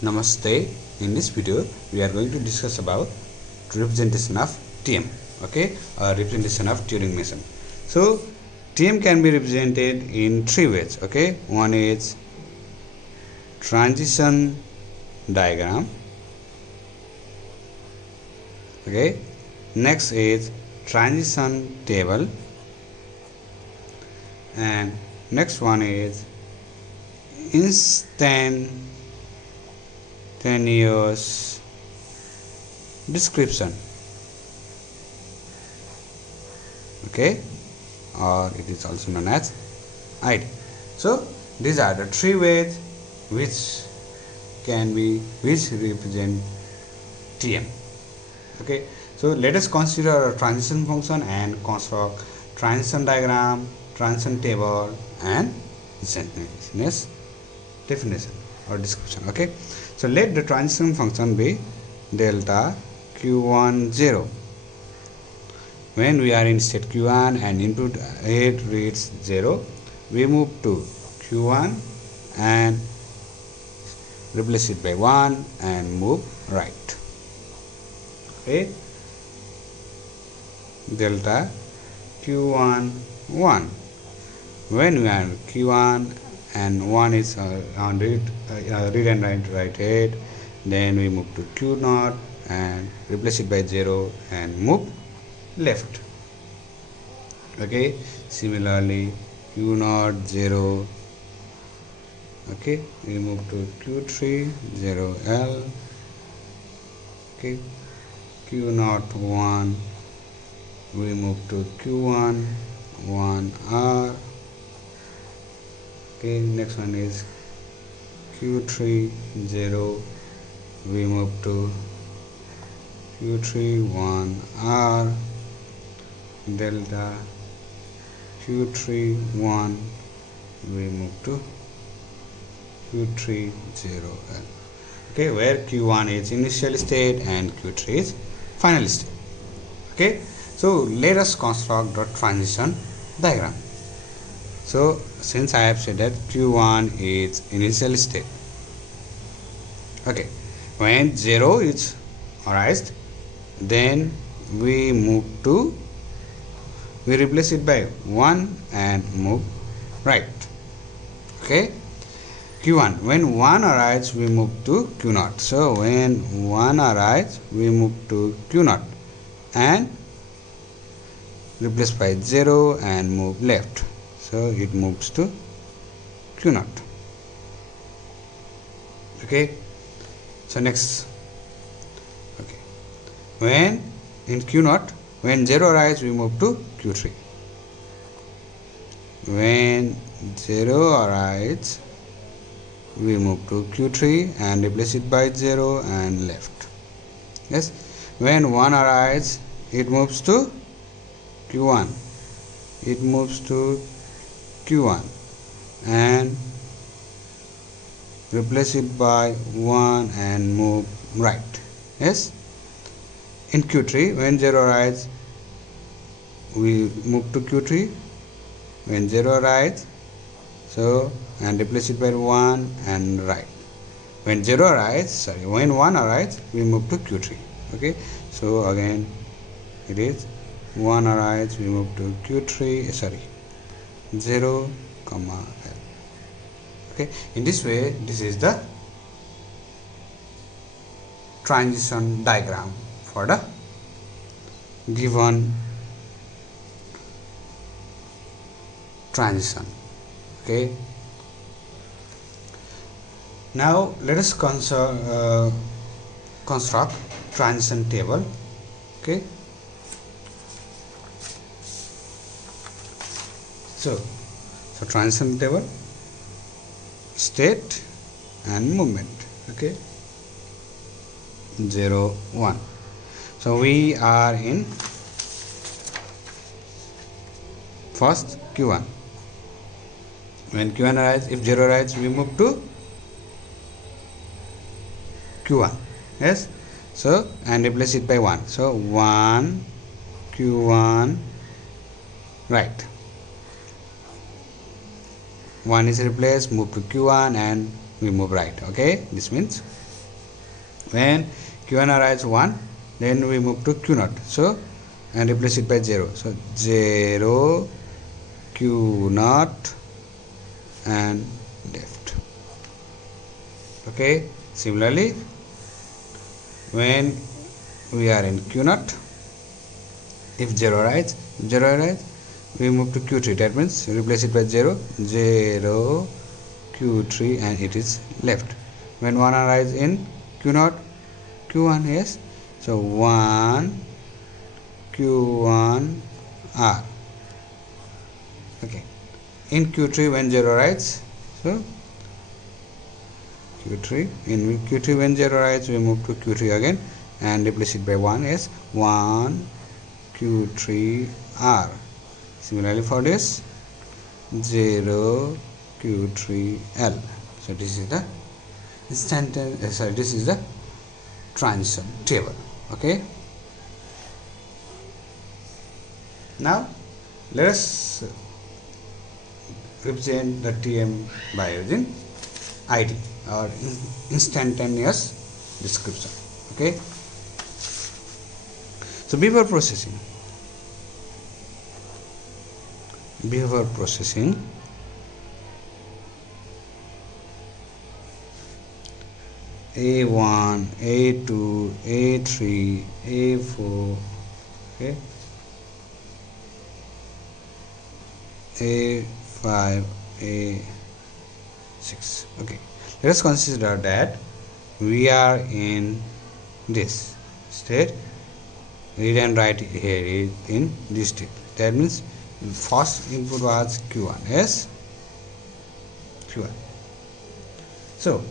Namaste. In this video we are going to discuss about representation of TM, okay, or representation of Turing machine. So TM can be represented in three ways, okay. One is transition diagram, okay. Next is transition table, and next one is instantaneous description, okay, or it is also known as ID. So these are the three ways which represent TM, okay. So let us consider a transition function and construct transition diagram, transition table, and instantaneous definition or description, okay. So let the transition function be delta q1 0. When we are in state q1 and input 8 reads 0, we move to q1 and replace it by 1 and move right, okay. Delta q1 1. When we are in q1 and 1 is on read and write 8, then we move to q0 and replace it by 0 and move left, okay. Similarly q0 0, okay, we move to q3 0l, okay. q0 1, we move to q1 1r, okay. Next one is q3 0, we move to q3 1r, delta q3 1, we move to q3 0l, okay, where q1 is initial state and q3 is final state, okay. So let us construct the transition diagram. So since I have said that q1 is initial state, okay, when 0 is arised, then we replace it by 1 and move right, okay. q1, when 1 arises, we move to q0. So when 1 arises, we move to q0 and replace by 0 and move left, so it moves to q0, okay. So next, okay, when in q0, when 0 arises, we move to q3. When 0 arises, we move to q3 and replace it by 0 and left, yes. When 1 arises, it moves to q1, it moves to q1 and replace it by 1 and move right, yes. In q3, when 0 arises, we move to q3. When 0 arises, so and replace it by 1 and right. When 0 arises, when 1 arises, we move to q3, okay. So again it is 1 arises, we move to q3, 0 comma l, okay. In this way, this is the transition diagram for the given transition, okay. Now let us construct transition table, okay. So transition table, state and movement, okay. 0 1. So we are in first q1. When q1 arises, if 0 arises, we move to q1, yes. So and replace it by 1. So 1 q1 right. 1 is replaced, move to q1 and we move right. Okay, this means When Q1 arrives 1, then we move to Q0. So, and replace it by 0. So 0 Q0 and left. Okay. Similarly, when we are in Q0, if 0 arrives, we move to Q3. That means replace it by 0, 0 Q3 and it is left. When 1 arrives in Q0, Q1, yes. So 1 Q1 R. Okay. In Q3 when 0 arrives, so Q3, in Q3 when 0 arrives, we move to Q3 again and replace it by 1 as 1 Q3 R. Similarly for this, 0 Q3 L. So this is the instantaneous, this is the transition table. Okay. Now let us represent the TM by using ID or instantaneous description. Okay. So before processing, A1, A2, A3, A4, okay, A5, A6. Okay, let us consider that we are in this state. Read and write here is in this state. That means first input was Q1. Yes, Q1. So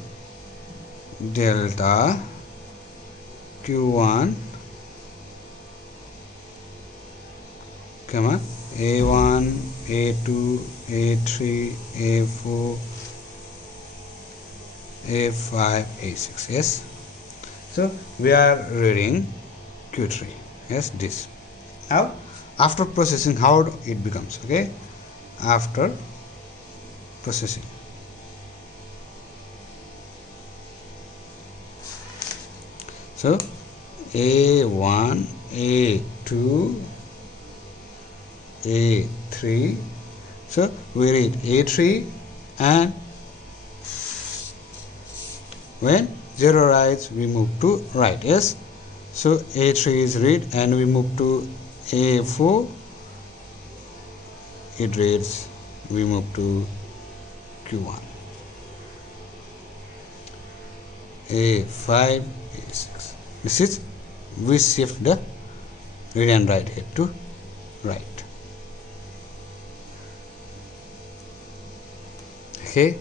delta Q1 comma A1, A2, A3, A4, A5, A6. Yes. So we are reading Q3. Yes, this. Now after processing, how it becomes? Okay, after processing, so A1, A2, A3. So we read A3 and when 0 arrives, we move to right. Yes. So A3 is read and we move to A4. It reads, we move to Q1. A5, A6. This is, we shift the read and write head to right. Okay.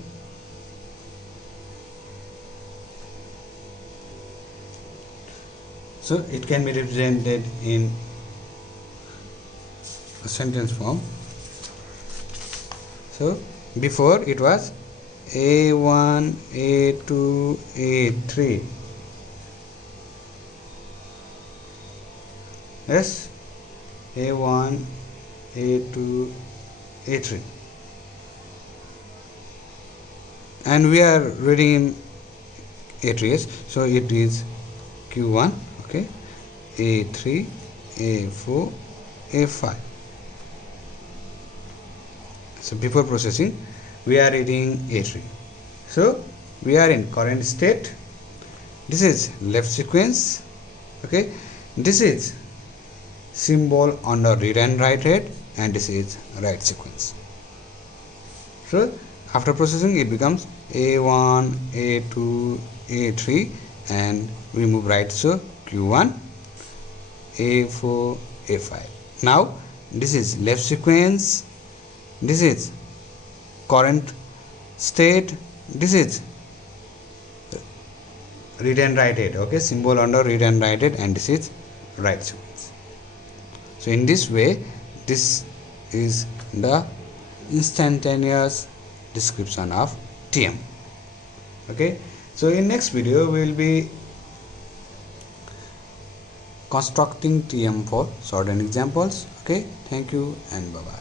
So it can be represented in a sentence form. So before it was A1, A2, A3. Yes, A1, A2, A3. And we are reading in A3. Yes, so it is Q1. Okay, A3, A4, A5. So before processing, we are reading A3. So we are in current state. This is left sequence. Okay, this is symbol under read and write head, and this is right sequence. So after processing, it becomes A1, A2, A3, and we move right. So Q1, A4, A5. Now this is left sequence, this is current state, this is read and write head. Okay, symbol under read and write head, and this is right sequence. So in this way, this is the instantaneous description of TM. Okay, so in next video we will be constructing TM for certain examples. Okay, thank you and bye bye.